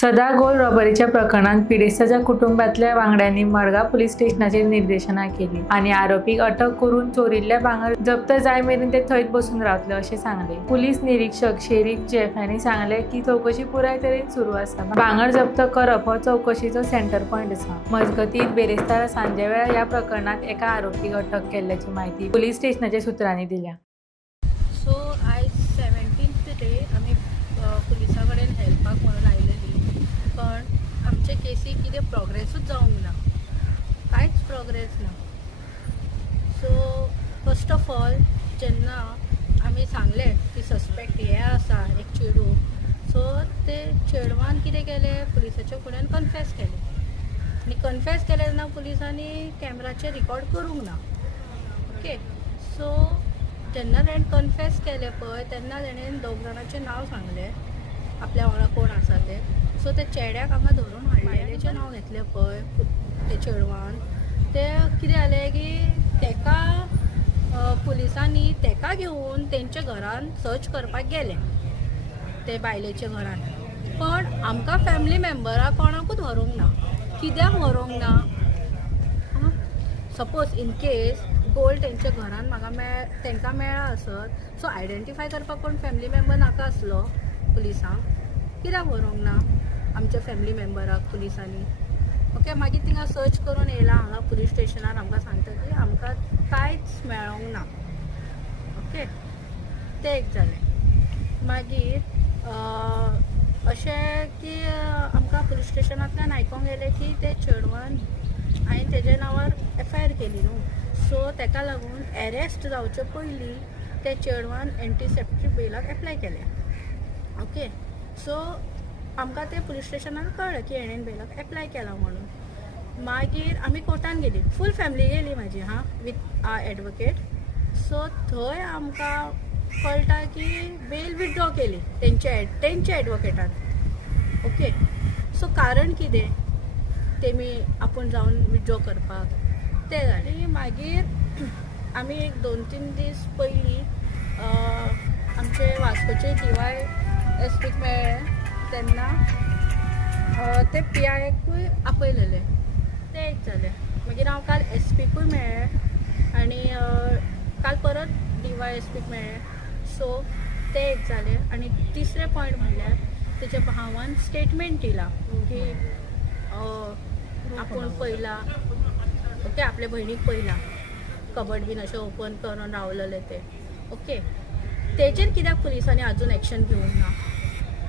सदा गोल्ड रॉबरीच्या प्रकरणात पीडिताच्या कुटुंबातल्या वांगड्यांनी मडगाव पोलीस स्टेशनाची निर्देशना केली आणि आरोपीक अटक करून चोरिल्ल्या भांगर जप्त जाय मेरेन ते थंयच बसून रावतले असे सांगले। पोलीस निरीक्षक शेरीफ जेफ यांनी सांगले की चौकशी पुराय तरेन सुरू आसा। भांगर जप्त करप हो चौकशीचो सेंटर पॉइंट आसा। मजगतीत बेरेस्तार सांजे वेळा या प्रकरणात एका आरोपीक अटक केल्याची माहिती पोलीस स्टेशनाच्या सूत्रांनी दिल्या। सो आयज 17th डे आमी पुलिसा कडेन हेल्पाक म्हणून आयलेली, पण आमचे केसी कितें प्रोग्रेसूच जावंक ना, कांयच प्रोग्रेस ना। सो फर्स्ट ऑफ ऑल जेन्ना आमी सांगलें की सस्पेक्ट हे आसा एक चेडू, सो ते चेडवान कितें केलें, पुलिसाच्या फुड्यान कन्फेस केलें आनी कन्फेस केलें तेन्ना पुलिसांनी कॅमेराचेर रिकॉर्ड करूंक ना। ओके, सो जेन्ना ताणें कन्फेस केलें पळय तेन्ना ताणें दोग जाणांचें नांव सांगलें, आपल्या वांगडा कोण आसा ते। सो ते चेड्याक हांगा धरून हाडलें, बायलेचें नांव घेतलें पळय ते चेडवान, ते कितें जालें की तेका पुलिसांनी तेका घेवन तेंच्या घरान सर्च करपाक गेले, ते बायलेच्या घरान, पण आमकां फॅमिली मेंबराक कोणाकूच व्हरूंक ना। कित्याक व्हरूंक ना? सपोज इन केस गोल्ड तेंच्या घरान म्हाका तेंकां मेळ्ळा आसत, सो आयडेंटिफाय करपाक कोण फॅमिली मेंबर नाका आसलो पुलिसांक, कित्याक व्हरूंक ना आमच्या फॅमिली मेंबराक पुलिसांनी? ओके, मागीर थिंगा सर्च करून येयला, हांगा पुलीस स्टेशनार आमकां सांगता की आमकां कांयच मेळोंक ना। ओके, तें एक जालें। मागीर अशें की आमकां पुलीस स्टेशनांतल्यान आयकोंक येलें की ते चेडवान हांवें तेज्या नांवार FIR केली न्हू, सो तेका लागून एरेस्ट जावचे पयलीं ते चेडवान एंटीसेप्टिक बेलाक एप्लाय केलें। ओके, सो आमकां ते पुलीस स्टेशनान कळ्ळें की हेणेन बेलाक एप्लाय केला म्हणून। मागीर आमी कोर्टान गेली, फूल फॅमिली गेली म्हाजी, विथ आ एडवोकेट। सो थंय आमकां कळटा की बेल विथड्रॉ केली तेंच्या एडवोकेटान। ओके, सो कारण कितें तेमी आपूण जावन विथड्रॉ करपाक तें जालें। मागीर आमी एक 2-3 दीस पयलीं आमचे वास्कोचे DY SP मेळ्ळे तेन्ना ते PIकूय आपयलेले, तें एक जालें। मागीर हांव काल SPकूय मेळ्ळें आनी काल परत DY SP मेळ्ळें, सो तें एक जालें। आनी तिसरें पॉयंट म्हणल्यार तेच्या भावान स्टेटमेंट दिला की आपूण पयला, ओके, आपल्या भयणीक पयला कबड बीन अशें ओपन करून रावलेले ते। ओके, तेजेर कित्याक पुलिसांनी आजून एक्शन घेवंक ना?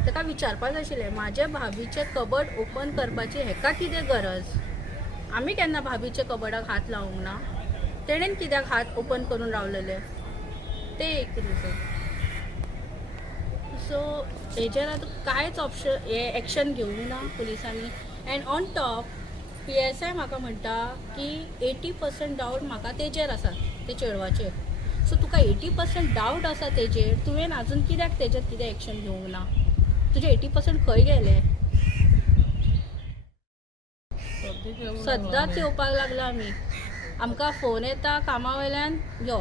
ताका विचारपाक जाय आशिल्लें, म्हाज्या भाभीचें कबड ओपन करपाची हेका कितें गरज? आमी केन्ना भाभीच्या कबडाक हात लावंक ना, तेणेन कित्याक हात ओपन करून रावलेले, ते एक रिजन। सो हेजेर आतां कांयच एक्शन घेवंक ना पुलिसांनी। एंड ऑन टॉप PSI म्हाका म्हणटा की 80% डावट म्हाका तेजेर आसा, ते चेडवाचेर। सो तुका 80% डावट आसा तेजेर, तुवें आजून कित्याक तेजेर कितें एक्शन घेवंक ना? तुजे 80% खंय गेले? सद्दांच येवपाक लागला आमी, आमकां फोन येता कामा वयल्यान, यो,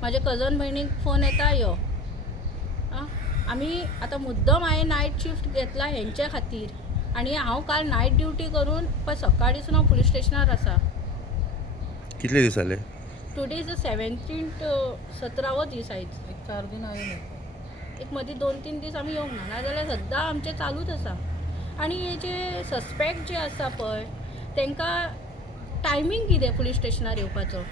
म्हाजे कजन भयणीक फोन येता, यो। आमी आतां मुद्दम हांवें नायट शिफ्ट घेतला हेंच्या खातीर, आनी हांव काल नायट ड्युटी करून पळय सकाळींसून हांव पुलीस स्टेशनार आसा। कितले दीस जाले? टुडे इज द 17th 17वो दीस आयज। 4 दीन हांवें एक मदीं 2-3 दीस आमी येवंक ना, नाजाल्यार सद्दां आमचें चालूच आसा। आनी हे जे सस्पेक्ट जे आसा पळय तांकां टायमींग कितें पुलीस स्टेशनार येवपाचो?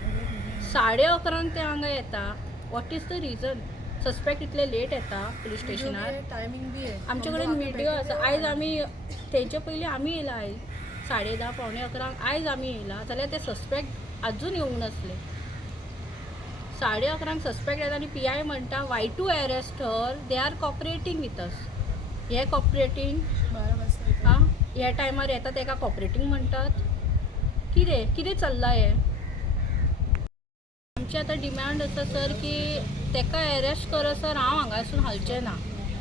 11:30 ते हांगा येता, what is the region? Suspect इतले लेट येता पुलीस स्टेशनार? टायमींग बी आमचे कडेन व्हिडिओ आसा। आयज आमी तेंच्या पयलीं आमी येयला, आयज 10:30 पावणे 11 आयज आमी येयला, जाल्यार ते सस्पेक्ट आजून येवंक नासले। 11:30 सस्पेक्ट येता आनी PI म्हणटा why to arrest her, they are cooperating with us. हे कॉपरेटींग ह्या टायमार येता तेका कॉपरेटींग म्हणटात? कितें चल्लां हे? आमची आतां डिमांड आसा सर की तेका अरेस्ट करसर हांव हांगासून हालचें ना।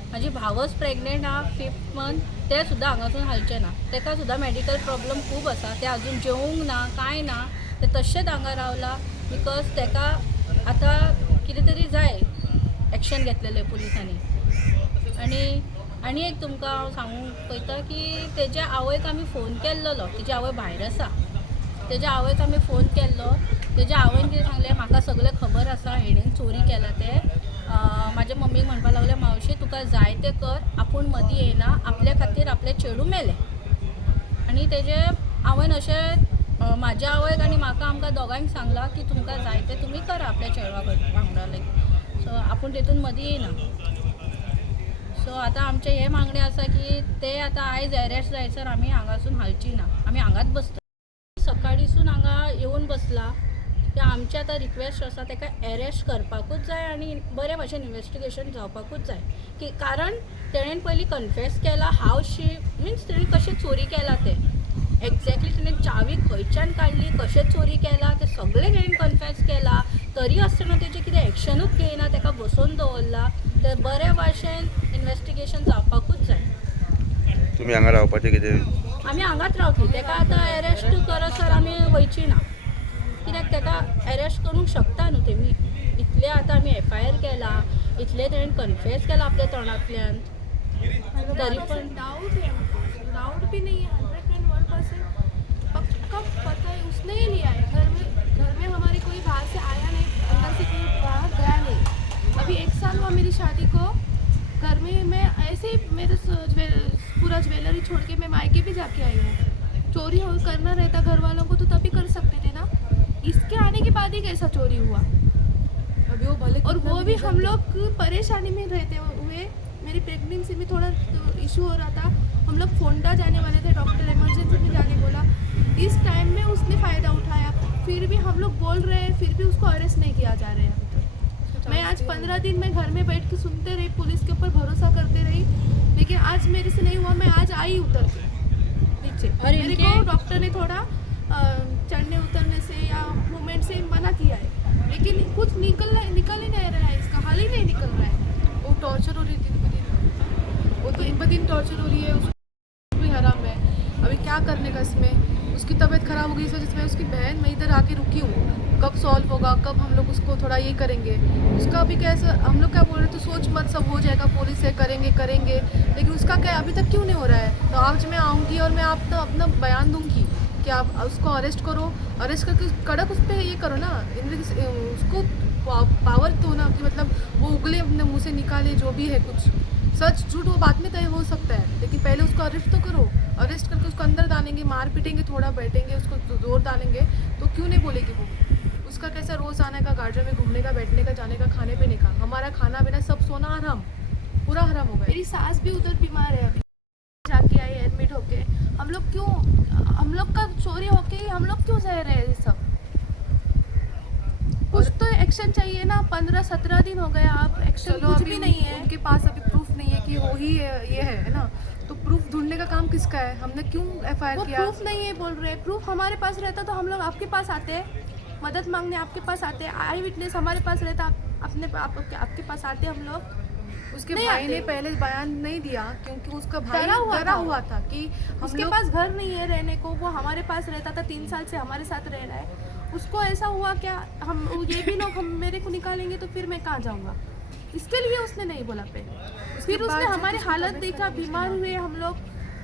म्हाजी भावच प्रेग्नेंट आहा 5th मंथ, ते सुद्दां हांगासून हालचें ना। तेका सुद्दां मेडिकल प्रॉब्लम खूब आसा, ते आजून जेवंक ना, कांय ना, ते तशेंच हांगा रावला बिकॉज तेका आतां कितें तरी जाय एक्शन घेतलेलें पुलिसांनी। आनी आनी एक तुमकां हांव सांगूंक पळयता की तेज्या आवयक आमी फोन केल्लो, तेजी आवय भायर आसा. तेज्या आवयक आमी फोन केल्लो. तेज्या आवयन कितें सांगलें, म्हाका सगळें खबर आसा, हेणेन चोरी केला ते. म्हाज्या मम्मीक म्हणपाक लागलें, मावशे तुका जाय तें कर, आपूण मदीं येयना, आपल्या खातीर आपलें चेडूं मेलें. आनी तेजे आवयन अशें म्हाज्या आवयक आनी म्हाका आमकां दोगांयक सांगलां की तुमकां जाय तें तुमी करा आपल्या चेडवा वांगडा लायक. सो आपूण तेतून मदीं येयना. सो आतां आमचे हे मागणी आसा की ते आतां आयज एरेस्ट जायसर आमी हांगासून हालची ना, आमी हांगाच बसता. सकाळीसून हांगा येवन बसला की आमची आतां रिक्वेस्ट आसा तेका एरेस्ट करपाकूच जाय आनी बरे भाशेन इन्वेस्टिगेशन जावपाकूच जाय की कारण तेणेन पयलीं कन्फेस केला हाव शी मिन्स तेणेन कशें चोरी केला तें एक्झॅक्टली तेणेन चावी खंयच्यान काडली, कशें चोरी केला तें सगळें तेणेन कन्फेस केला. तरी आसतना तेजें कितें एक्शनूच घेयना, तेका बसोवन दवरला. तें बरे भाशेन इन्वेस्टिगेशन जावपाकूच जाय. तुमी हांगा रावपाचें कितें? आमी हांगाच रावतली. तेका आतां एरेस्ट करसर आमी वयची ना, कित्याक तेका एरेस्ट करूंक शकता न्हू तेमी. इतले आतां आमी FIR केला, इतले तेणेन कन्फेस केला आपल्या तोंडांतल्यान, तरी पण डाउट भी नहीं है, 101% पक्का पता है उसने ही लिया है. घर में हमारे कोई बाहर से आया नहीं, अंदर से कोई बाहर गया नहीं. अभी 1 साल हुआ मेरी शादी को. घर में मैं ऐसे ही मेरे पूरा ज्वेलरी छोड़ के मैं मायके भी जाके आई हूँ. चोरी हो करना रहता घर वालों को तो तभी कर सकते थे ना. इसके आने के बाद ही कैसा चोरी हुआ. अभी वो भले और वो भी हम लोग परेशानी में रहते हुए. मेरी प्रेगनेंसी में थोड़ा इशू हो रहा था. हम लोग फोंडा जाने वाले थे, डॉक्टर इमरजेंसी में जाने बोला. इस टाइम में उसने फ़ायदा उठाया. फिर भी हम लोग बोल रहे हैं, फिर भी उसको अरेस्ट नहीं किया जा रहा है. मैं आज 15 दिन में घर में बैठ के सुनते रही, पुलिस के ऊपर भरोसा करते रही, लेकिन आज मेरे से नहीं हुआ. मैं आज आई उतर के नीचे. और मेरे को डॉक्टर ने थोड़ा चढ़ने उतरने से या मूवमेंट से मना किया है, लेकिन कुछ निकल ही नहीं रहा है. इसका हाल ही नहीं निकल रहा है. वो टॉर्चर हो रही थी दिन ब दिन. वो तो दिन ब दिन टॉर्चर हो रही है. उसको भी हराम है. अभी क्या करने का इसमें. उसकी तबीयत ख़राब हो गई, इस वजह से मैं उसकी बहन मैं इधर आके रुकी हूँ. कब सॉल्व होगा, कब हम लोग उसको थोड़ा ये करेंगे. उसका अभी कैसा हम लोग क्या बोल रहे हैं, तो सोच मत सब हो जाएगा, पुलिस से करेंगे. लेकिन उसका क्या अभी तक क्यों नहीं हो रहा है. तो आज मैं आऊँगी और मैं आप अपना बयान दूँगी कि आप उसको अरेस्ट करो. अरेस्ट करके कड़क उस पर ये करो ना, उसको पावर दो ना कि मतलब वो उगले अपने मुँह से निकाले जो भी है कुछ. सच झूठ वो बाद में तय हो सकता है, लेकिन पहले उसको अरेस्ट तो करो. अरेस्ट करके उसको अंदर डालेंगे, मार पीटेंगे, थोड़ा बैठेंगे, उसको जोर डालेंगे तो क्यों नहीं बोलेगी वो. उसका कैसा रोज़ आने का, गार्डन में घूमने का, बैठने का, जाने का, खाने पीने का. हमारा खाना पीना सब सोना हराम, पूरा हराम हो गया. मेरी सास भी उधर बीमार है, अभी जाके आई एडमिट होके. हम लोग का चोरी होके हम लोग क्यों सह रहे हैं ये सब. कुछ तो एक्शन चाहिए ना. 15-17 दिन हो गए, आप एक्शन चलो कुछ अभी भी नहीं है. उनके पास अभी प्रूफ नहीं है कि वो ही ये है ना. तो प्रूफ ढूंढने का काम किसका है. हमने क्यों FIR वो किया. प्रूफ नहीं है बोल रहे. प्रूफ हमारे पास रहता तो हम लोग आपके पास आते, मदद मांगने आपके पास आते. आई विटनेस हमारे पास रहता, आपके पास आते हम लोग. उसके नहीं भाई आते. ने पहले बयान नहीं दिया क्योंकि उसका भाई डरा हुआ था कि हम उसके लोग पास घर नहीं है रहने को. वो हमारे पास रहता था, 3 साल से हमारे साथ रह रहा है. उसको ऐसा हुआ क्या, हम ये भी लोग हम मेरे को निकालेंगे तो फिर मैं कहाँ जाऊँगा. इसके लिए उसने नहीं बोला पे. फिर उसने हमारी हालत देखा, बीमार हुए हम लोग,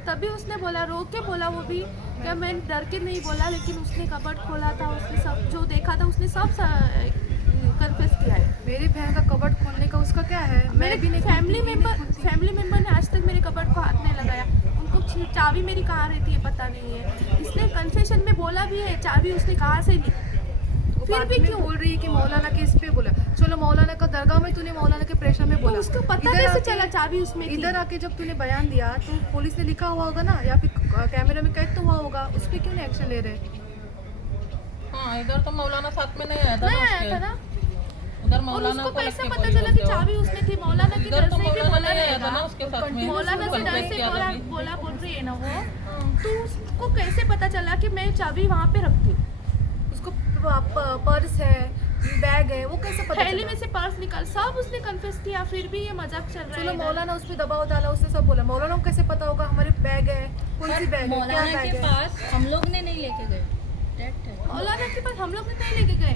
तभी उसने बोला, रो के बोला. वो भी क्या मैं डर के नहीं बोला, लेकिन उसने कबर्ड खोला था, उसने सब जो देखा था उसने सब कन्फेस किया है. मेरी बहन का कबर्ड खोलने का उसका क्या है. मेरे फैमिली मेंबर ने आज तक मेरे कबर्ड को हाथ नहीं लगाया. उनको चाबी मेरी कहाँ रहती है पता नहीं है. इसने कन्फेशन में बोला भी है चाबी उसने कहाँ से ली. फिर भी क्यों बोल रही है कि मौलाना के इस पे बोला. चलो मौलाना का दरगाह में तूने मौलाना के प्रेशर में बोला, उसको पता कैसे चला चाबी उसमें थी. इधर आके जब तूने बयान दिया तो पुलिस ने लिखा हुआ होगा ना, या फिर कैमरे में कैद तो हुआ होगा. उस पर क्यों नहीं एक्शन ले रहे. हाँ, इधर तो मौलाना साथ में नहीं आया था नहीं ना आया उसके। था ना. उधर और मौलाना उसको को कैसे लग के पता बोल चला कि बोलते हो। चाबी उसमें थी. मौलाना की इधर डर तो से भी मौलाना बोला नहीं आया था ना रहेगा. उसके साथ में। मौलाना से डर कन्फेस से किया था अभी। बोल रही है ना वो. तो उसको कैसे पता चला कि मैं चाबी वहाँ पे रखती हूँ. उसको पर्स है, बैग है, वो कैसे पता थैली चला? में से पर्स निकाल, सब उसने कन्फेस किया. फिर भी ये मजाक चल रहा चलो है. मौलाना उस पर दबाव डाला, उसने सब बोला. मौलाना को कैसे पता होगा हमारे बैग है, कौन सी बैग है, क्या मौलाना बैग के है. पास हम लोग ने नहीं लेके गए. मौलाना के पास हम लोग नहीं लेके गए.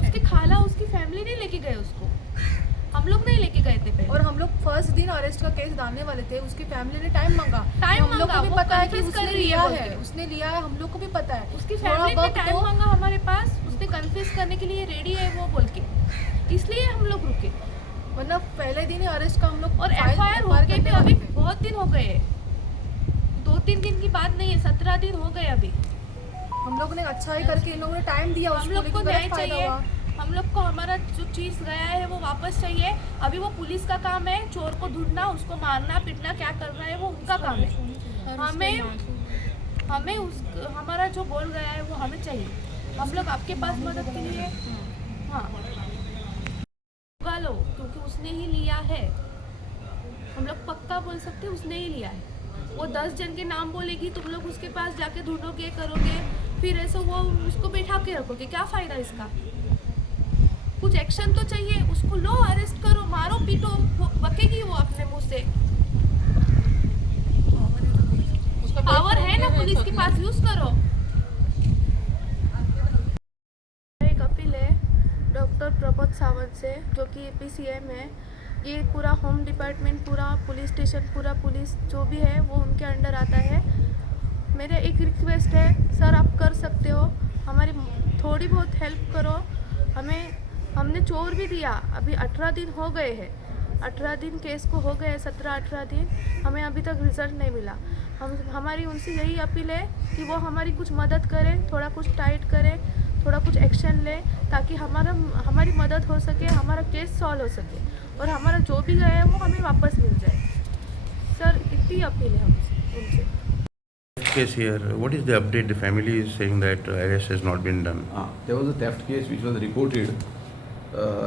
उसकी खाला, उसकी फैमिली नहीं लेके गए उसको. हम लोग नहीं लेके गए थे पहले. और हम लोग फर्स्ट दिन अरेस्ट का केस डालने वाले थे उसकी फैमिली ने टाइम मांगा। टाइम हम लोग को मांगा, भी वो पता है कि confess कर उसने रही है लिया बोल है, के। उसने लिया है, हम लोग को भी पता है। उसकी थोड़ा फैमिली ने वक्त टाइम दो। मांगा हमारे पास, उसने कन्फेस करने के लिए रेडी है वो बोल के, इसलिए हम लोग रुके। वरना पहले दिन ही अरेस्ट का हम लोग और फाइल- एफआईआर FIR होके भी करने अभी वाले थे। बहुत दिन हो गए, 2-3 दिन की बात नहीं है, 17 दिन हो गए अभी। हम लोगों ने अच्छा ही करके इन लोगों ने टाइम दिया हम उसको, लोग को लेकिन न्याय गलत फायदा चाहिए, हुआ। हम लोग को हमारा जो चीज़ गया है वो वापस चाहिए। अभी वो पुलिस का काम है चोर को ढूंढना, उसको मारना पीटना क्या करना है वो उनका काम है। हमें उस हमारा जो बोल गया है वो हमें चाहिए। हम लोग आपके पास मदद के लिए हाँ होगा लो, क्योंकि उसने ही लिया है, हम लोग पक्का बोल सकते हैं उसने ही लिया है। वो 10 जन के नाम बोलेगी, तुम लोग उसके पास जाके ढूंढोगे करोगे, फिर ऐसा वो उसको बैठा के रखोगे, क्या फायदा इसका? कुछ एक्शन तो चाहिए, उसको लो, अरेस्ट करो, मारो पीटो, वो बकेगी वो अपने मुंह से। उसका पावर है ना पुलिस के पास, यूज करो। एक अपील है डॉक्टर प्रमोद सावंत से, जो कि एपीसीएम है। ये पूरा होम डिपार्टमेंट, पूरा पुलिस स्टेशन, पूरा पुलिस जो भी है वो उनके अंडर आता है। मेरा एक रिक्वेस्ट है सर, आप कर सकते हो, हमारी थोड़ी बहुत हेल्प करो। हमने चोर भी दिया, अभी 18 दिन हो गए हैं, 18 दिन केस को हो गए, 17-18 दिन, हमें अभी तक रिजल्ट नहीं मिला। हमारी उनसे यही अपील है कि वो हमारी कुछ मदद करें, थोड़ा कुछ टाइट करें, थोड़ा कुछ एक्शन लें, ताकि हमारी मदद हो सके, हमारा केस सॉल्व हो सके और हमारा जो भी गया है वो हमें वापस मिल जाए। सर इतनी अपील है हमसे उनसे। Case here, what is the update? The family is saying that arrest has not been done. There was a theft case which was reported.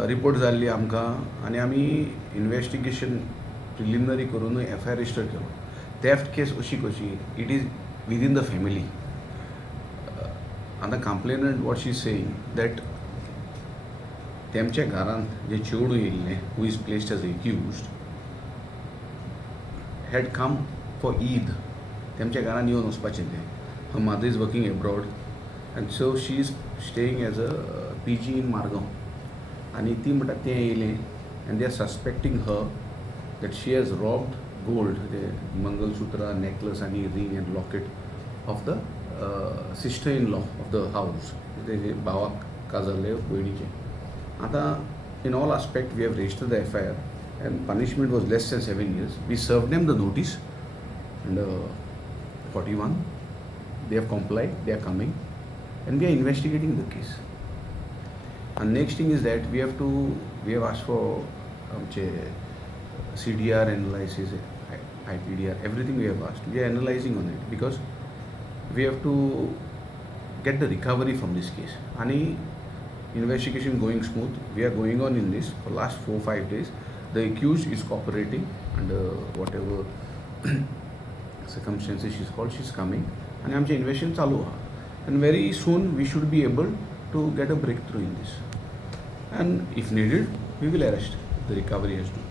Report जाल्ली आमकां आनी आमी इन्वेस्टिगेशन प्रिलिमिनरी करून FIR रजिस्टर केलो. थेफ्ट केस अशी कशी, it is within the family. आतां complainant what she saying that तेमच्या घरांत जे चेडूं येयल्लें who is placed as accused had come for Eid. तेमच्या घरान येवन वचपाचें तें. Her mother is working abroad and so she is staying as a PG in Margao. आनी ती म्हणटा तें येयलें and they are suspecting her that she has robbed gold, mangalsutra, necklace आनी ring and locket of the sister in law of the house. तेजे भावाक काजाल्ले भयणीचे. आतां in all aspect we have registered the FIR and punishment was less than 7 years. We served them the notice and 41 they have complied, they are coming and we are investigating the case. And next thing is that we have asked for CDR analysis, IPDR, everything we have asked. We are analyzing on it because we have to get the recovery from this case. Any investigation going smooth, we are going on in this for last 4-5 days. The accused is cooperating under whatever circumstances she's coming and आमचे investigation चालू आहा and very soon we should be able to get a breakthrough in this and if needed we will arrest the recovery has to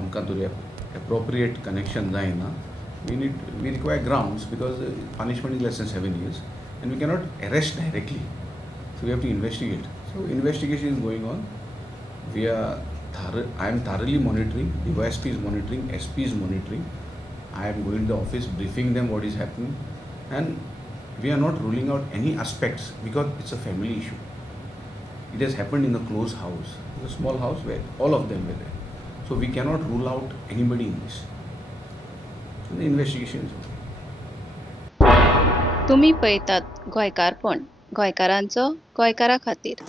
आमकां तरी appropriate connection जायना. We require grounds because punishment is less than 7 years and we cannot arrest directly, so we have to investigate. So investigation is going on. I am thoroughly monitoring, the YSP is monitoring, SP is monitoring. I am going to the office, briefing them what is happening, and we are not ruling out any aspects because it's a family issue. It has happened in a closed house, a small house where all of them were there. So we cannot rule out anybody in this. So the investigation is on. तुम्ही पळयतात गोंयकारपण, गोंयकारांचो गोंयकारा खातीर.